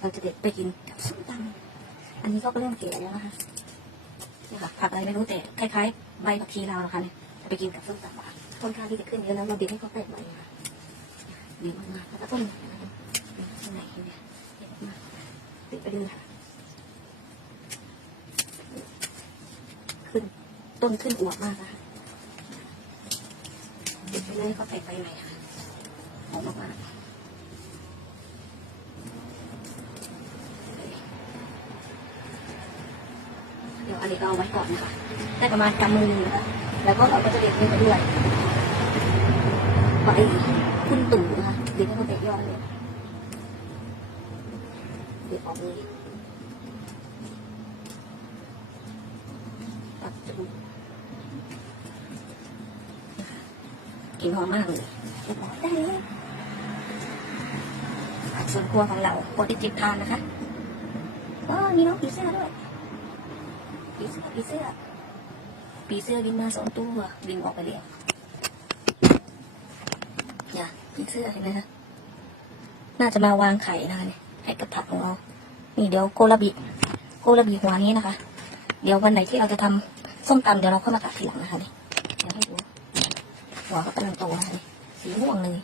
เราจะเด็ดไปกินกับส้มตำอันนี้ก็เริ่มเก๋แล้วนะคะนี่ค่ะผักอะไรไม่รู้แต่คล้ายๆใบผักชีลาวนะคะเนี่ยไปกินกับส้มตำค่ะต้นข้าวที่จะขึ้นเยอะแล้วเราบิดให้เขาแตกใบค่ะดีมากๆแล้วก็ต้นต้นไหนเนี่ยเด็ดมากติดไปดูค่ะขึ้นต้นขึ้นอวบมากนะคะติดไปเลยเขาแตกใบใหม่ค่ะออกมากๆ ดี๋ยวอันนี้ก็เอาไว้ก่อนนะคะได้ประมาณกำมือหนึ่งนะคะแล้วก็เราก็จะเด็ดนี่ไปด้วยไปคุณตู่นะคะเด็ดให้เขาเตะยอดเลยเด็ดออกเลยตัดจูกลินหอมมากเลยได้เลยผักสวนครัวของเราโปรติจิตทานนะคะก็มีน้องผีเสื้อด้วย ปีเสื้อปีเสื้อปีเสื้อบินมาสองตัวบินออกไปเรียอย่าปีเสื้อเห็นไหมคะน่าจะมาวางไข่นะคะเนี่ยให้กับผักของเรา นี่เดี๋ยวโกระบิโกระบิหัวนี้นะคะ เดี๋ยววันไหนที่เราจะทำส้มตำเดี๋ยวเราเข้ามาตัดทีหลังนะคะนี่เดี๋ยวให้ดูหัวเขากำลังโตนะคะนี่สีม่วงเลย